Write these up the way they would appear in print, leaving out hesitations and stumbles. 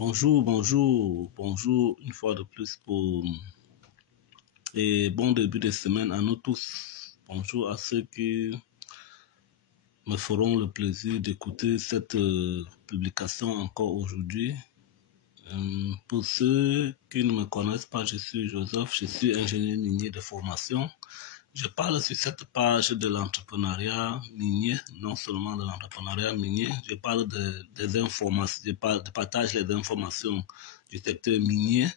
Bonjour une fois de plus et bon début de semaine à nous tous. Bonjour à ceux qui me feront le plaisir d'écouter cette publication encore aujourd'hui. Pour ceux qui ne me connaissent pas, je suis Joseph, je suis ingénieur minier de formation. Je parle sur cette page de l'entrepreneuriat minier, non seulement de l'entrepreneuriat minier, je parle des informations, je partage les informations du secteur minier.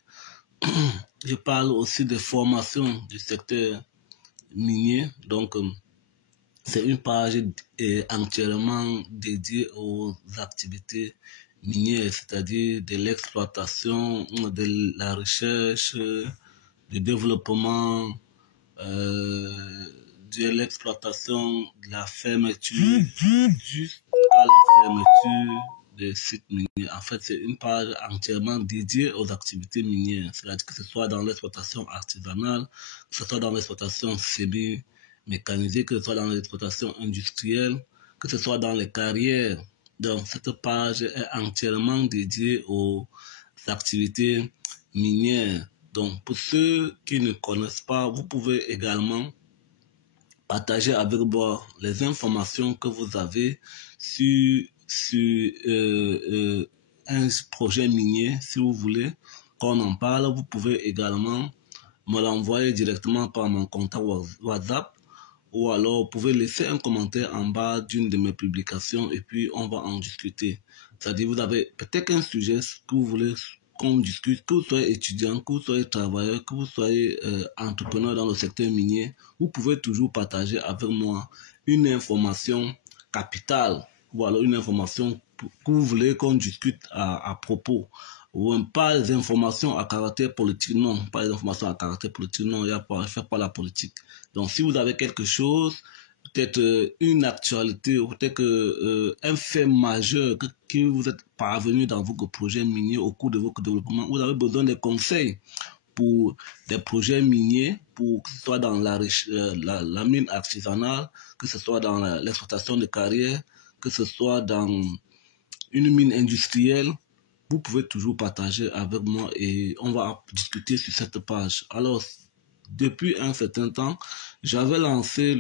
Je parle aussi des formations du secteur minier. Donc, c'est une page entièrement dédiée aux activités minières, c'est-à-dire de l'exploitation, de la recherche, du développement, de l'exploitation, de la fermeture, jusqu'à la fermeture des sites miniers. En fait, c'est une page entièrement dédiée aux activités minières, c'est-à-dire que ce soit dans l'exploitation artisanale, que ce soit dans l'exploitation semi-mécanisée, que ce soit dans l'exploitation industrielle, que ce soit dans les carrières. Donc, cette page est entièrement dédiée aux activités minières. Donc, pour ceux qui ne connaissent pas, vous pouvez également partager avec moi les informations que vous avez sur un projet minier. Si vous voulez qu'on en parle, vous pouvez également me l'envoyer directement par mon contact WhatsApp, ou alors vous pouvez laisser un commentaire en bas d'une de mes publications et puis on va en discuter. C'est-à-dire, vous avez peut-être un sujet que vous voulez qu'on discute, que vous soyez étudiant, que vous soyez travailleur, que vous soyez entrepreneur dans le secteur minier, vous pouvez toujours partager avec moi une information capitale, ou alors une information que vous voulez qu'on discute à propos. Ou pas des informations à caractère politique, non, pas des informations à caractère politique, non, il n'y a pas, je ne fais pas la politique. Donc, si vous avez quelque chose, peut-être une actualité, ou peut-être un fait majeur que vous êtes parvenu dans vos projets miniers au cours de votre développement, vous avez besoin de conseils pour des projets miniers, pour que ce soit dans la mine artisanale, que ce soit dans l'exploitation de carrières, que ce soit dans une mine industrielle, vous pouvez toujours partager avec moi et on va discuter sur cette page. Alors, depuis un certain temps, j'avais relancé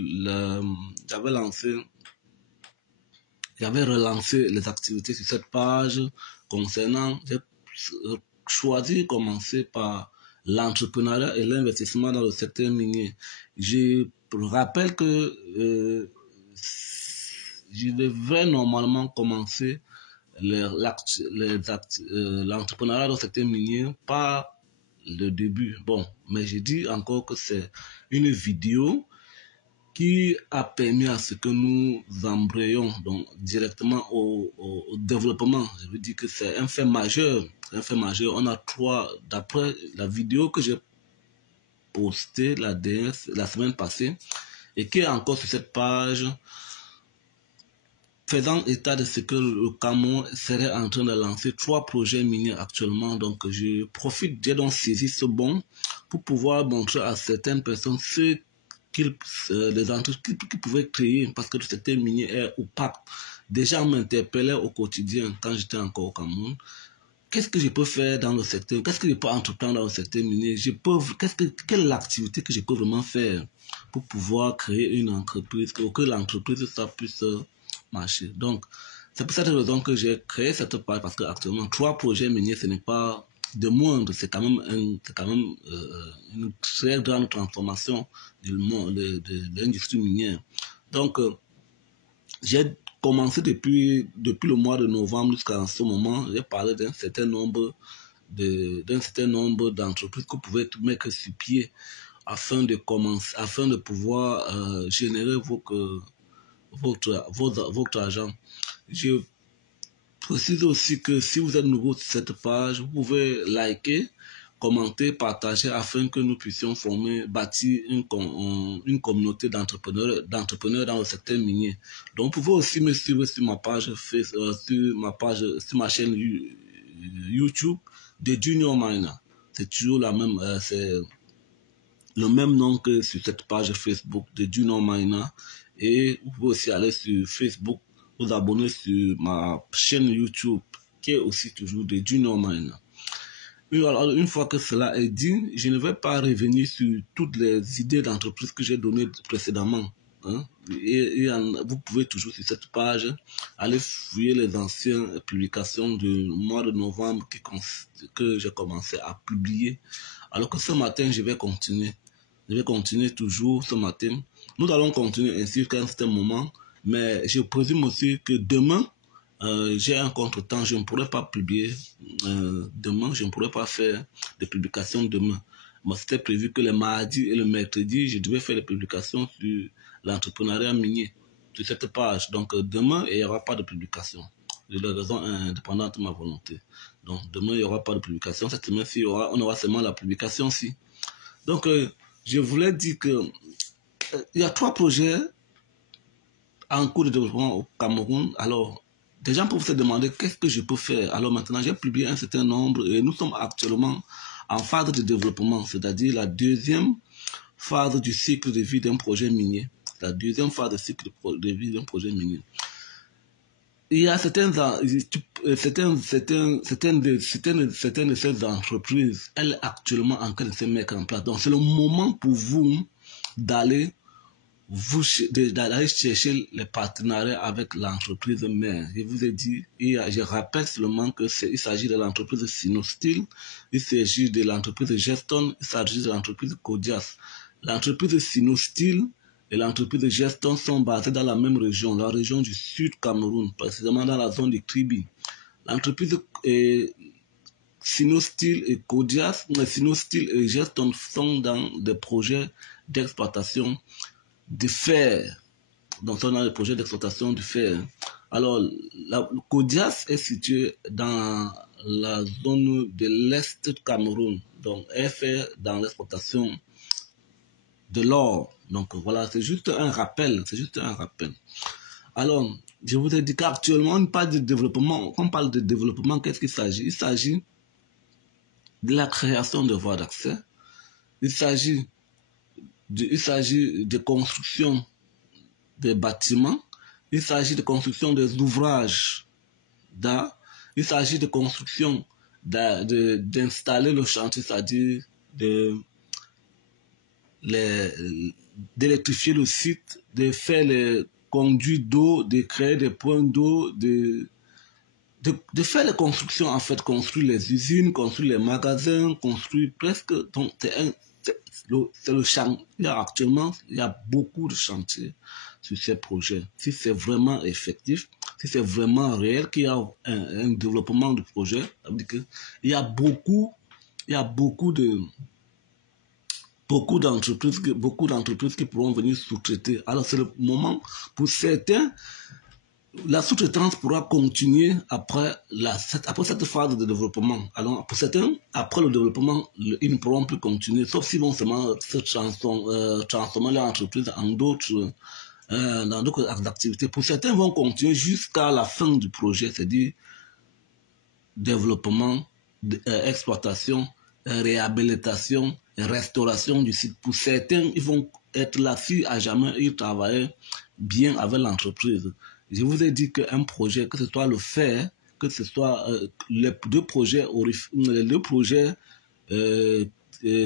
les activités sur cette page concernant, j'ai choisi de commencer par l'entrepreneuriat et l'investissement dans le secteur minier. Je rappelle que je devrais normalement commencer l'entrepreneuriat dans le secteur minier par le début. Bon, mais je dis encore que c'est une vidéo qui a permis à ce que nous embrayions donc directement au développement. Je veux dire que c'est un fait majeur. On a d'après la vidéo que j'ai postée la semaine passée et qui est encore sur cette page, faisant état de ce que le Cameroun serait en train de lancer 3 projets miniers actuellement. Donc, j'ai donc saisi ce bon pour pouvoir montrer à certaines personnes les entreprises qui pouvaient créer, parce que le secteur minier est opaque. Des gens m'interpellaient au quotidien quand j'étais encore au Cameroun. Qu'est-ce que je peux faire dans le secteur? Qu'est-ce que je peux entreprendre dans le secteur minier? Quelle est l'activité que je peux vraiment faire pour pouvoir créer une entreprise, que l'entreprise ça puisse marcher. Donc, c'est pour cette raison que j'ai créé cette page, parce qu'actuellement, 3 projets miniers, ce n'est pas de moindre, c'est quand même une très grande transformation de l'industrie minière. Donc, j'ai commencé depuis le mois de novembre jusqu'à ce moment, j'ai parlé d'un certain nombre d'entreprises que vous pouvez mettre sur pied afin de pouvoir générer votre argent. Je précise aussi que si vous êtes nouveau sur cette page, vous pouvez liker, commenter, partager afin que nous puissions bâtir une communauté d'entrepreneurs dans le secteur minier. Donc, vous pouvez aussi me suivre sur ma page sur ma chaîne YouTube de Junior Miner. C'est toujours c'est le même nom que sur cette page Facebook de Junior Miner. Et vous pouvez aussi aller sur Facebook, vous abonner sur ma chaîne YouTube qui est aussi toujours de Junior Miner. Alors, une fois que cela est dit, je ne vais pas revenir sur toutes les idées d'entreprise que j'ai données précédemment. Hein. Vous pouvez toujours sur cette page aller fouiller les anciennes publications du mois de novembre que j'ai commencé à publier. Alors que ce matin, je vais continuer. Je vais continuer toujours ce matin. Nous allons continuer ainsi jusqu'à un certain moment, mais je présume aussi que demain, j'ai un contretemps, je ne pourrai pas publier demain, je ne pourrai pas faire de publications demain. Moi, c'était prévu que le mardi et le mercredi, je devais faire des publications sur l'entrepreneuriat minier, sur cette page. Donc demain, il n'y aura pas de publication. De la raison indépendante de ma volonté. Donc demain, il n'y aura pas de publication. Cette semaine-ci, on aura seulement la publication-ci. Donc, je voulais dire que il y a 3 projets en cours de développement au Cameroun. Alors, des gens peuvent se demander qu'est-ce que je peux faire. Alors maintenant, j'ai publié un certain nombre et nous sommes actuellement en phase de développement, c'est-à-dire la deuxième phase du cycle de vie d'un projet minier. La deuxième phase du cycle de vie d'un projet minier. Il y a certaines de ces entreprises, elles actuellement en train de se mettre en place. Donc c'est le moment pour vous d'aller chercher les partenariats avec l'entreprise mère. Je vous ai dit, je rappelle seulement qu'il s'agit de l'entreprise Sinosteel, il s'agit de l'entreprise Geston, il s'agit de l'entreprise Codias. L'entreprise Sinosteel et l'entreprise Geston sont basées dans la même région, la région du Sud Cameroun, précisément dans la zone de Kribi. L'entreprise Sinosteel et Codias, Sinosteel et Geston sont dans des projets d'exploitation de fer. Donc, on a le projet d'exploitation du fer. Alors, Codias est situé dans la zone de l'Est du Cameroun. Donc, elle fait dans l'exploitation de l'or. Donc, voilà, c'est juste un rappel. C'est juste un rappel. Alors, je vous ai dit qu'actuellement, on parle de développement. Quand on parle de développement, qu'est-ce qu'il s'agit? Il s'agit de la création de voies d'accès. Il s'agit de construction des bâtiments, il s'agit de construction des ouvrages d'art, il s'agit de construction d'installer le chantier, c'est-à-dire d'électrifier le site, de faire les conduits d'eau, de créer des points d'eau, de faire les constructions, en fait, construire les usines, construire les magasins, construire presque, donc c'est le chantier. Actuellement, il y a beaucoup de chantiers sur ces projets. Si c'est vraiment effectif, si c'est vraiment réel, qu'il y a un développement du projet, ça veut dire qu'il y a beaucoup d'entreprises qui pourront venir sous-traiter. Alors c'est le moment pour certains. La sous-traitance pourra continuer après cette phase de développement. Alors, pour certains, après le développement, ils ne pourront plus continuer, sauf s'ils vont seulement se transformer leur entreprise en dans d'autres activités. Pour certains, ils vont continuer jusqu'à la fin du projet, c'est-à-dire développement, exploitation, réhabilitation, restauration du site. Pour certains, ils vont être là si à jamais ils travaillent bien avec l'entreprise. Je vous ai dit qu'un projet, que ce soit le fer, que ce soit les deux projets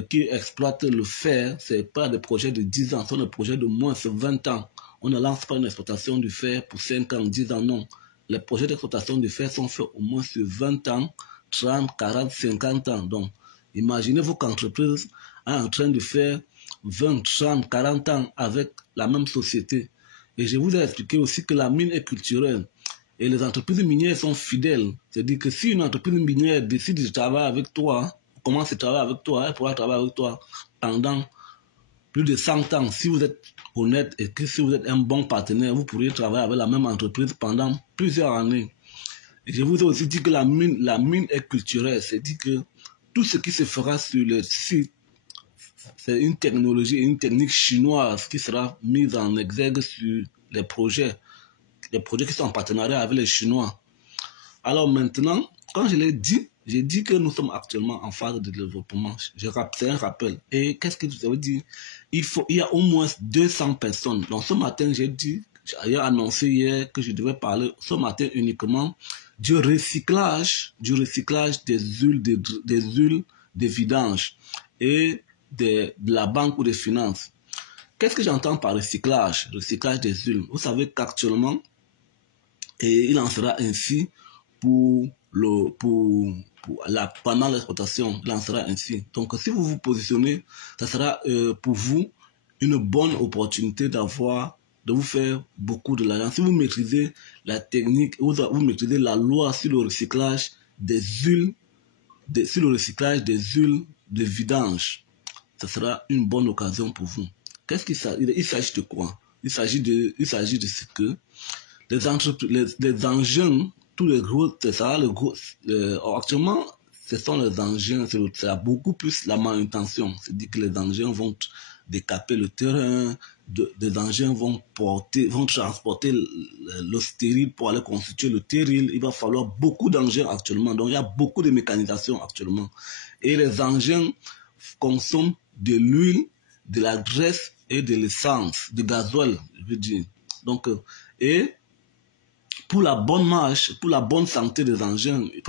qui exploitent le fer, ce n'est pas des projets de 10 ans, ce sont des projets de moins de 20 ans. On ne lance pas une exploitation du fer pour 5 ans, 10 ans, non. Les projets d'exploitation du fer sont faits au moins sur 20 ans, 30, 40, 50 ans. Donc, imaginez-vous qu'entreprise est en train de faire 20, 30, 40 ans avec la même société. Et je vous ai expliqué aussi que la mine est culturelle. Et les entreprises minières sont fidèles. C'est-à-dire que si une entreprise minière décide de travailler avec toi, commence à travailler avec toi, elle pourra travailler avec toi pendant plus de 100 ans. Si vous êtes honnête et que si vous êtes un bon partenaire, vous pourriez travailler avec la même entreprise pendant plusieurs années. Et je vous ai aussi dit que la mine est culturelle. C'est-à-dire que tout ce qui se fera sur le site, c'est une technologie et une technique chinoise qui sera mise en exergue sur les projets qui sont en partenariat avec les Chinois. Alors maintenant, quand je l'ai dit, j'ai dit que nous sommes actuellement en phase de développement. C'est un rappel. Et qu'est-ce que ça veut dire? Il y a au moins 200 personnes. Donc ce matin, j'ai annoncé hier que je devais parler ce matin uniquement du recyclage des huiles de vidange et de la banque ou des finances. Qu'est-ce que j'entends par recyclage? Recyclage des huiles. Vous savez qu'actuellement, et il en sera ainsi pendant l'exploitation, il en sera ainsi. Donc, si vous vous positionnez, ça sera pour vous une bonne opportunité de vous faire beaucoup de l'argent. Si vous maîtrisez la technique, vous maîtrisez la loi sur le recyclage des huiles, de vidange, ça sera une bonne occasion pour vous. Qu'est-ce qu'il s'agit? Il s'agit de quoi? Il s'agit de ce que les entreprises, les engins, tous les gros, c'est ça, actuellement, ce sont les engins, c'est beaucoup plus la manutention. C'est-à-dire que les engins vont décaper le terrain, des engins vont transporter le stérile pour aller constituer le terril. Il va falloir beaucoup d'engins actuellement. Donc, il y a beaucoup de mécanisation actuellement. Et les engins consomment de l'huile, de la graisse et de l'essence, du gasoil, je veux dire. Donc, et pour la bonne marche, pour la bonne santé des engins, il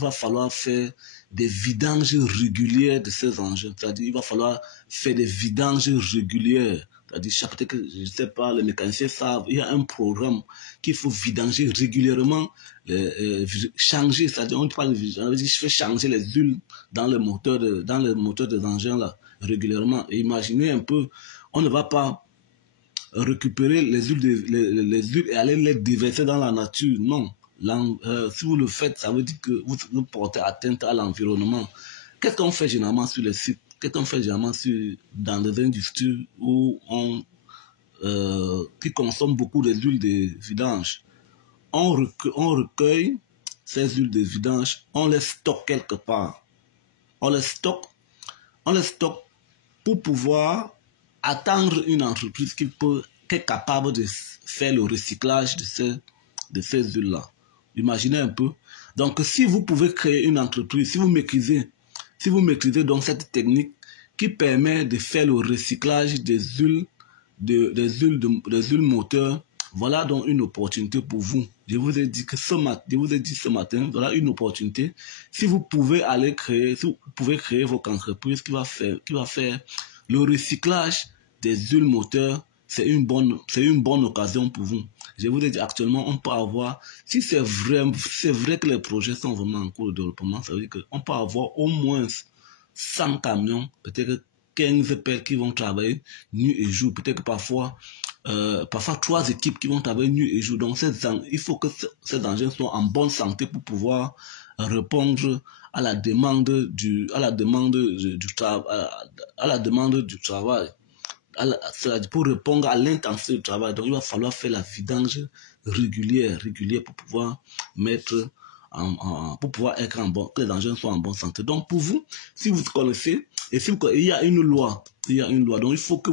va falloir faire des vidanges régulières de ces engins. C'est-à-dire, il va falloir faire des vidanges régulières. C'est-à-dire, peut-être que, je ne sais pas, les mécaniciens savent, il y a un programme qu'il faut vidanger régulièrement, changer, c'est-à-dire, on parle de vidange, je fais changer les huiles dans les moteurs des engins là, régulièrement. Et imaginez un peu, on ne va pas récupérer les huiles et aller les déverser dans la nature. Non. Si vous le faites, ça veut dire que vous portez atteinte à l'environnement. Qu'est-ce qu'on fait généralement sur les sites? Qu'est-ce qu'on fait généralement dans les industries qui consomment beaucoup des huiles de vidange? On recueille ces huiles de vidange, on les stocke quelque part. On les stocke pour pouvoir attendre une entreprise qui est capable de faire le recyclage de ces huiles-là. Imaginez un peu. Donc, si vous pouvez créer une entreprise, si vous maîtrisez donc cette technique qui permet de faire le recyclage des huiles moteurs, voilà donc une opportunité pour vous. Je vous ai dit ce matin, voilà une opportunité. Si vous pouvez créer votre entreprise qui va faire le recyclage des huiles moteurs, c'est une bonne occasion pour vous. Je vous ai dit, actuellement, on peut avoir, si c'est vrai que les projets sont vraiment en cours de développement, ça veut dire qu'on peut avoir au moins 100 camions, peut-être 15 pelles qui vont travailler nuit et jour, peut-être parfois 3 équipes qui vont travailler nuit et jour. Donc, il faut que ces engins soient en bonne santé pour pouvoir répondre à la demande du travail. Pour répondre à l'intensité du travail. Donc, il va falloir faire la vidange régulière pour pouvoir que les engins soient en bonne santé. Donc, pour vous, si vous connaissez, il y a une loi. Donc, il faut que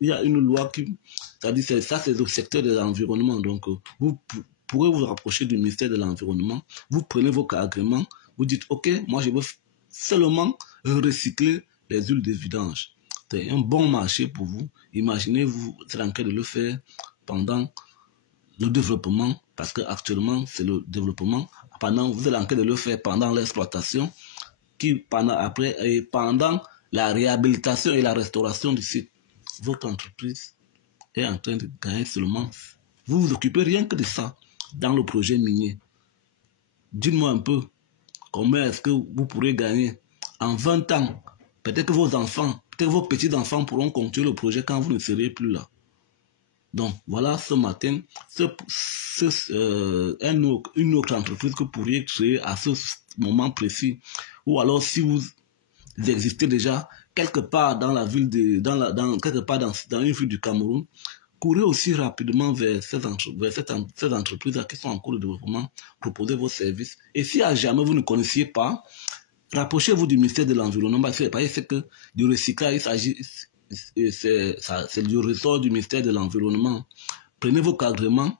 il y a une loi c'est-à-dire, c'est le secteur de l'environnement. Donc, vous pourrez vous rapprocher du ministère de l'Environnement. Vous prenez vos agréments. Vous dites, OK, moi, je veux seulement recycler les huiles de vidange. C'est un bon marché pour vous. Imaginez, vous êtes en train de le faire pendant le développement, parce qu'actuellement, c'est le développement. Vous êtes en train de le faire pendant l'exploitation, pendant la réhabilitation et la restauration du site. Votre entreprise est en train de gagner seulement. Vous vous occupez rien que de ça dans le projet minier. Dites-moi un peu, combien est-ce que vous pourrez gagner en 20 ans? Peut-être que vos petits-enfants pourront continuer le projet quand vous ne serez plus là. Donc, voilà ce matin, une autre entreprise que vous pourriez créer à ce moment précis. Ou alors, si vous existez déjà quelque part dans la ville quelque part dans une ville du Cameroun, courez aussi rapidement vers ces entreprises qui sont en cours de développement, proposez vos services. Et si à jamais vous ne connaissiez pas, rapprochez-vous du ministère de l'Environnement, parce que du recyclage, c'est du ressort du ministère de l'Environnement. Prenez vos agréments,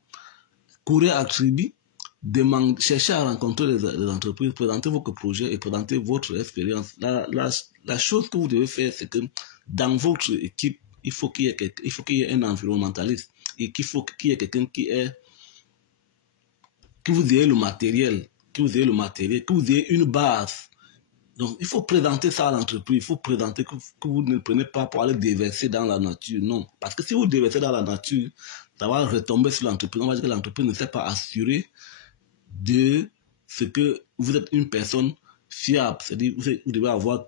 courez à Tribi, cherchez à rencontrer les entreprises, présentez votre projet et présentez votre expérience. La chose que vous devez faire, c'est que dans votre équipe, il faut qu'il y ait un environnementaliste et qu'il y ait quelqu'un qui que vous ayez le matériel, que vous ayez une base. Donc, il faut présenter ça à l'entreprise. Il faut présenter que vous ne le prenez pas pour aller déverser dans la nature. Non. Parce que si vous déversez dans la nature, ça va retomber sur l'entreprise. On va dire que l'entreprise ne s'est pas assurée de ce que vous êtes une personne fiable. C'est-à-dire, vous devez avoir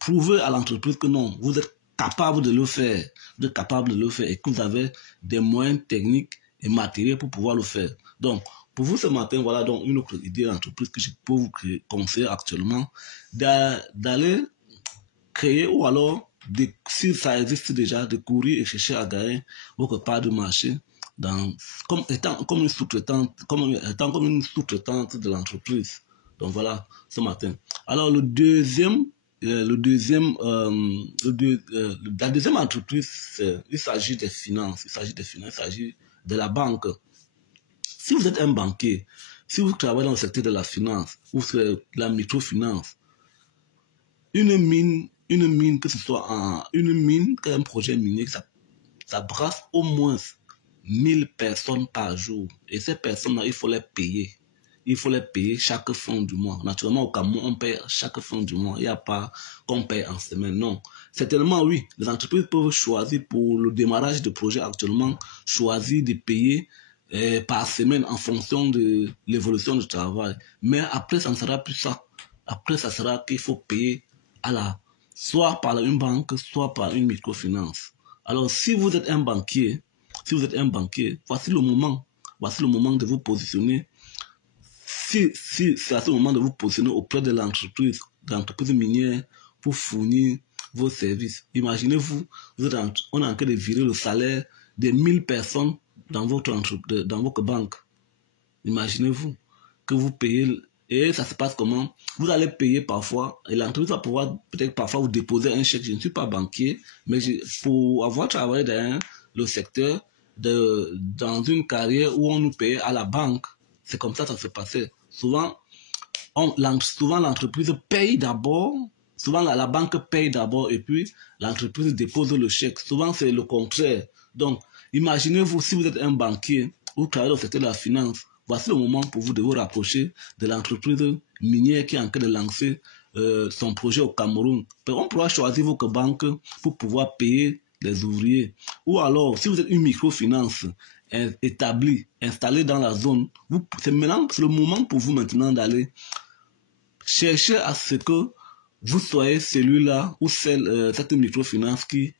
prouvé à l'entreprise que non, vous êtes capable de le faire. Vous êtes capable de le faire et que vous avez des moyens techniques et matériels pour pouvoir le faire. Donc, pour vous ce matin, voilà donc une autre idée d'entreprise que je peux vous conseiller actuellement, d'aller créer ou alors, si ça existe déjà, de courir et chercher à gagner votre part de marché étant comme une sous-traitante de l'entreprise. Donc voilà, ce matin. Alors la deuxième entreprise, il s'agit des finances, il s'agit de la banque. Si vous êtes un banquier, si vous travaillez dans le secteur de la finance ou la microfinance, une mine que ce soit un projet minier, ça brasse au moins 1000 personnes par jour. Et ces personnes-là, il faut les payer. Il faut les payer chaque fin du mois. Naturellement, au Cameroun, on paye chaque fin du mois. Il n'y a pas qu'on paye en semaine. Non. Certainement, oui. Les entreprises peuvent choisir pour le démarrage de projet actuellement, choisir de payer par semaine en fonction de l'évolution du travail. Mais après, ça ne sera plus ça. Après, ça sera qu'il faut payer soit par une banque, soit par une microfinance. Alors, si vous êtes un banquier, voici le moment de vous positionner. Si c'est à ce moment de vous positionner auprès de l'entreprise minière pour fournir vos services. Imaginez-vous, on est en train de virer le salaire de 1000 personnes dans votre banque. Imaginez-vous que vous payez, et ça se passe comment? Vous allez payer parfois, et l'entreprise va pouvoir peut-être parfois vous déposer un chèque. Je ne suis pas banquier, mais pour avoir travaillé dans le secteur, dans une carrière où on nous payait à la banque, c'est comme ça que ça se passait. Souvent l'entreprise paye d'abord, souvent la banque paye d'abord et puis l'entreprise dépose le chèque. Souvent c'est le contraire. Donc, imaginez-vous si vous êtes un banquier ou travaillez dans le secteur de la finance, voici le moment pour vous de vous rapprocher de l'entreprise minière qui est en train de lancer son projet au Cameroun. On pourra choisir votre banque pour pouvoir payer les ouvriers. Ou alors, si vous êtes une microfinance établie, installée dans la zone, c'est le moment pour vous maintenant d'aller chercher à ce que vous soyez celui-là ou cette microfinance qui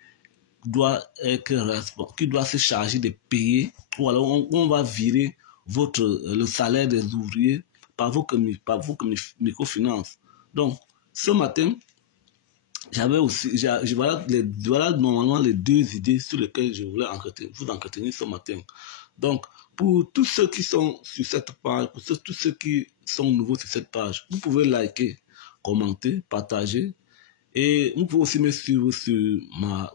doit se charger de payer, ou alors on va virer le salaire des ouvriers par vos microfinances. Donc, ce matin, voilà normalement les deux idées sur lesquelles je voulais vous entretenir ce matin. Donc, pour tous ceux qui sont sur cette page, pour tous ceux qui sont nouveaux sur cette page, vous pouvez liker, commenter, partager. Et vous pouvez aussi me suivre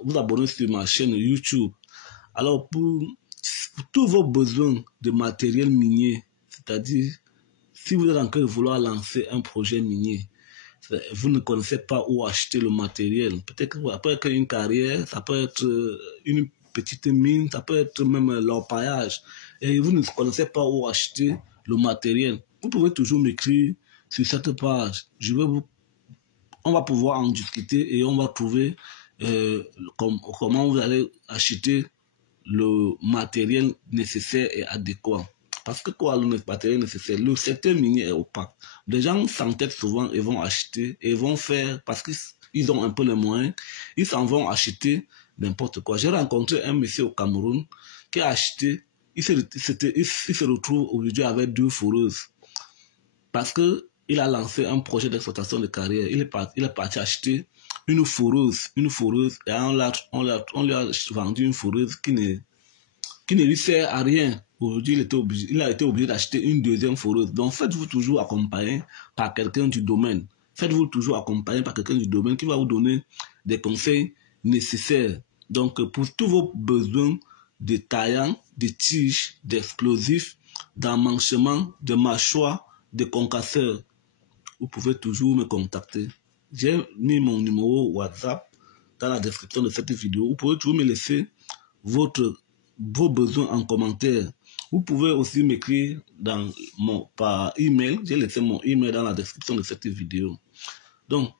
vous abonner sur ma chaîne YouTube. Alors, pour tous vos besoins de matériel minier, c'est-à-dire, si vous êtes en train de vouloir lancer un projet minier, vous ne connaissez pas où acheter le matériel. Peut-être qu'après une carrière, ça peut être une petite mine, ça peut être même l'orpaillage. Et vous ne connaissez pas où acheter le matériel. Vous pouvez toujours m'écrire sur cette page. On va pouvoir en discuter et on va trouver comment vous allez acheter le matériel nécessaire et adéquat. Parce que quoi, le matériel nécessaire? Le secteur minier est opaque. Les gens s'entêtent souvent et vont acheter et vont faire, parce qu'ils ont un peu les moyens, ils s'en vont acheter n'importe quoi. J'ai rencontré un monsieur au Cameroun qui a acheté, il se retrouve aujourd'hui avec 2 foreuses. Parce qu'il a lancé un projet d'exploitation de carrière. Il est parti acheter une foreuse et on lui a vendu une foreuse qui ne lui sert à rien. Aujourd'hui, il a été obligé d'acheter une deuxième foreuse. Donc, faites-vous toujours accompagner par quelqu'un du domaine. Faites-vous toujours accompagner par quelqu'un du domaine qui va vous donner des conseils nécessaires. Donc, pour tous vos besoins de taillants, de tiges, d'explosifs, d'emmanchements, de mâchoires, de concasseurs, vous pouvez toujours me contacter. J'ai mis mon numéro WhatsApp dans la description de cette vidéo. Vous pouvez toujours me laisser vos besoins en commentaire. Vous pouvez aussi m'écrire par email. J'ai laissé mon email dans la description de cette vidéo. Donc,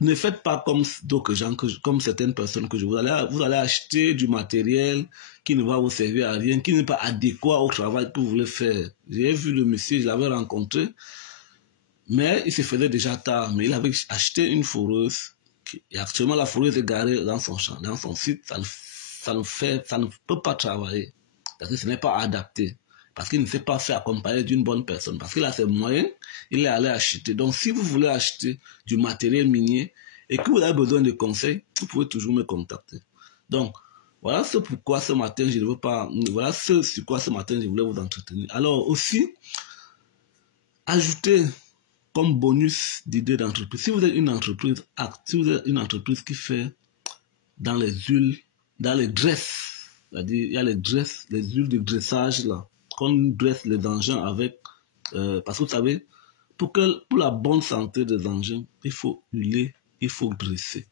ne faites pas comme d'autres gens, comme certaines personnes que vous allez acheter du matériel qui ne va vous servir à rien, qui n'est pas adéquat au travail que vous voulez faire. J'ai vu le monsieur, je l'avais rencontré, mais il se faisait déjà tard, mais il avait acheté une foreuse. Et actuellement, la foreuse est garée dans son champ, dans son site. Ça ne peut pas travailler parce que ce n'est pas adapté. Parce qu'il ne s'est pas fait accompagner d'une bonne personne. Parce qu'il a ses moyens, il est allé acheter. Donc, si vous voulez acheter du matériel minier et que vous avez besoin de conseils, vous pouvez toujours me contacter. Donc, voilà ce pourquoi ce matin, je ne veux pas... Voilà ce sur quoi ce matin, je voulais vous entretenir. Alors, aussi, ajoutez comme bonus d'idées d'entreprise. Si vous êtes une entreprise qui fait dans les huiles, dans les graisses, c'est-à-dire il y a les graisses, les huiles de graissage là, qu'on dresse les engins avec, parce que vous savez, pour la bonne santé des engins, il faut huiler, il faut graisser.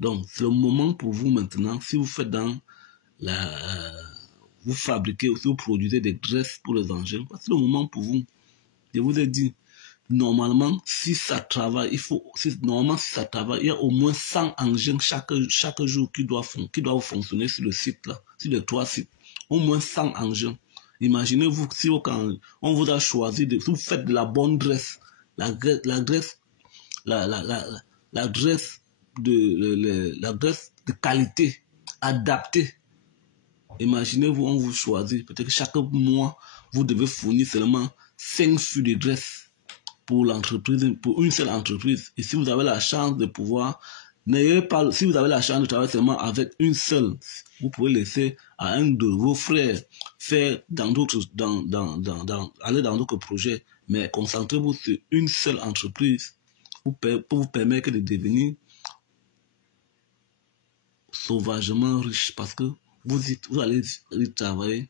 Donc, c'est le moment pour vous maintenant, si vous faites vous fabriquez, si vous produisez des graisses pour les engins, c'est le moment pour vous. Je vous ai dit, normalement, si ça travaille, il y a au moins 100 engins chaque jour qui doivent fonctionner sur le site là, sur les 3 sites. Au moins 100 engins. Imaginez-vous si quand on vous a choisi si vous faites de la bonne graisse, la graisse de qualité, adaptée. Imaginez-vous, on vous choisit, peut-être que chaque mois, vous devez fournir seulement 5 fûts de graisse pour l'entreprise, pour une seule entreprise. Et si vous avez la chance de pouvoir, si vous avez la chance de travailler seulement avec une seule, vous pouvez laisser à un de vos frères faire aller dans d'autres projets, mais concentrez-vous sur une seule entreprise pour vous permettre de devenir sauvagement riche, parce que vous allez y travailler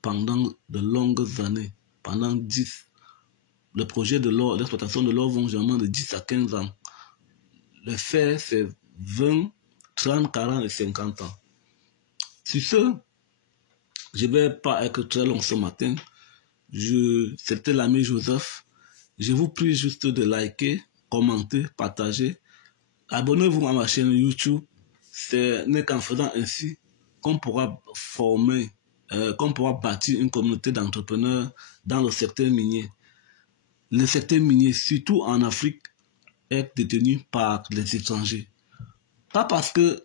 pendant de longues années, pendant 10. Le projet de l'or, l'exploitation de l'or vont généralement de 10 à 15 ans. Le fer, c'est 20, 30, 40 et 50 ans. Sur ce, je ne vais pas être très long ce matin. C'était l'ami Joseph. Je vous prie juste de liker, commenter, partager. Abonnez-vous à ma chaîne YouTube. Ce n'est qu'en faisant ainsi qu'on pourra bâtir une communauté d'entrepreneurs dans le secteur minier. Le secteur minier, surtout en Afrique, est détenu par les étrangers. Pas parce que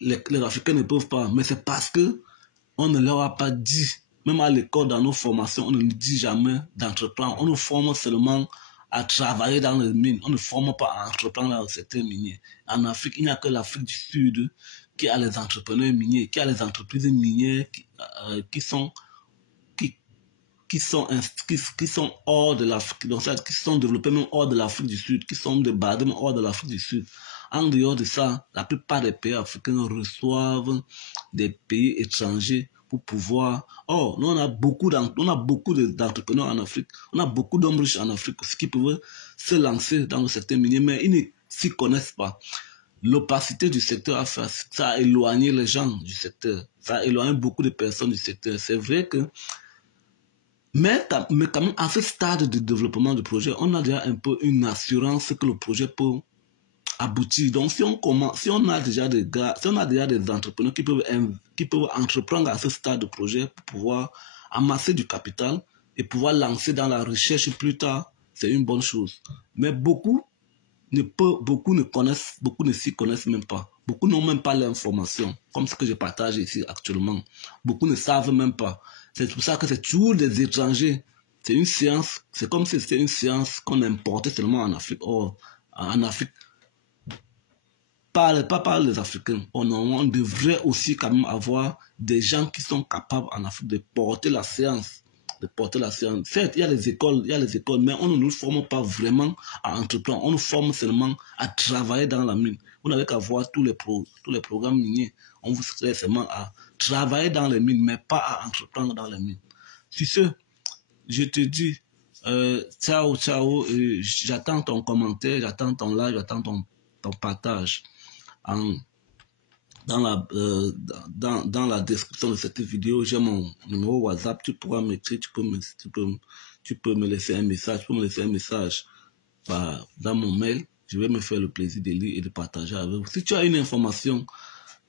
les Africains ne peuvent pas, mais c'est parce que on ne leur a pas dit, même à l'école, dans nos formations, on ne nous dit jamais d'entreprendre. On nous forme seulement à travailler dans les mines. On ne forme pas à entreprendre dans le secteur minier. En Afrique, il n'y a que l'Afrique du Sud qui a les entrepreneurs miniers, qui a les entreprises minières qui sont hors de l'Afrique, donc qui sont développés même hors de l'Afrique du Sud, qui sont basés même hors de l'Afrique du Sud. En dehors de ça, la plupart des pays africains reçoivent des pays étrangers pour pouvoir... Oh, nous, on a beaucoup d'entrepreneurs en Afrique, on a beaucoup d'hommes riches en Afrique aussi qui peuvent se lancer dans le secteur minier, mais ils ne s'y connaissent pas. L'opacité du secteur a fait, ça a éloigné les gens du secteur, ça a éloigné beaucoup de personnes du secteur. C'est vrai que mais quand même, à ce stade de développement du projet, on a déjà un peu une assurance que le projet peut aboutir. Donc, si on a déjà des entrepreneurs qui peuvent entreprendre à ce stade de projet pour pouvoir amasser du capital et pouvoir lancer dans la recherche plus tard, c'est une bonne chose. Mais beaucoup ne s'y connaissent même pas. Beaucoup n'ont même pas l'information, comme ce que je partage ici actuellement. Beaucoup ne savent même pas. C'est pour ça que c'est toujours des étrangers. C'est une science, c'est comme si c'était une science qu'on importait seulement en Afrique. Or, en Afrique, pas par les Africains. On devrait aussi quand même avoir des gens qui sont capables en Afrique de porter la science. Certes, il y a les écoles, mais on ne nous forme pas vraiment à entreprendre. On nous forme seulement à travailler dans la mine. Vous n'avez qu'à voir tous les programmes miniers. On vous fait seulement à travailler dans les mines, mais pas à entreprendre dans les mines. Sur ce, je te dis ciao, ciao. J'attends ton commentaire, j'attends ton like, j'attends ton partage. dans la description de cette vidéo, j'ai mon numéro WhatsApp. Tu pourras m'écrire, tu peux me laisser un message. Tu peux me laisser un message dans mon mail. Je vais me faire le plaisir de lire et de partager avec vous. Si tu as une information,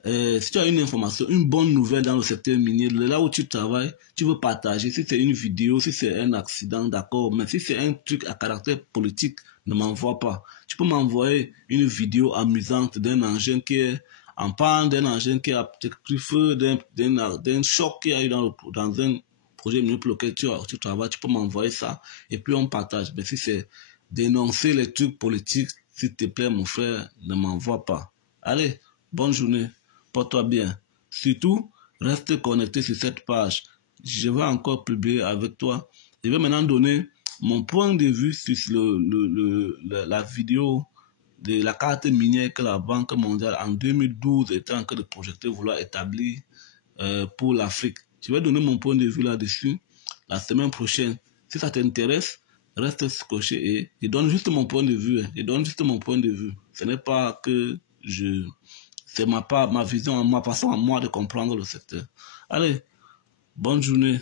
une bonne nouvelle dans le secteur minier, là où tu travailles, tu veux partager. Si c'est une vidéo, si c'est un accident, d'accord. Mais si c'est un truc à caractère politique, ne m'envoie pas. Tu peux m'envoyer une vidéo amusante d'un engin qui est en panne, d'un engin qui a peut-être pris feu, d'un choc qu'il y a eu dans un projet minier pour lequel tu travailles. Tu peux m'envoyer ça et puis on partage. Mais si c'est dénoncer les trucs politiques, s'il te plaît, mon frère, ne m'envoie pas. Allez, bonne journée. Porte-toi bien. Surtout, reste connecté sur cette page. Je vais encore publier avec toi. Je vais maintenant donner mon point de vue sur la vidéo de la carte minière que la Banque mondiale en 2012 était en train de projeter, vouloir établir pour l'Afrique. Je vais donner mon point de vue là-dessus la semaine prochaine. Si ça t'intéresse, reste scotché et je donne juste mon point de vue. Je donne juste mon point de vue. Ce n'est pas que c'est ma vision, ma façon à moi de comprendre le secteur. Allez, bonne journée.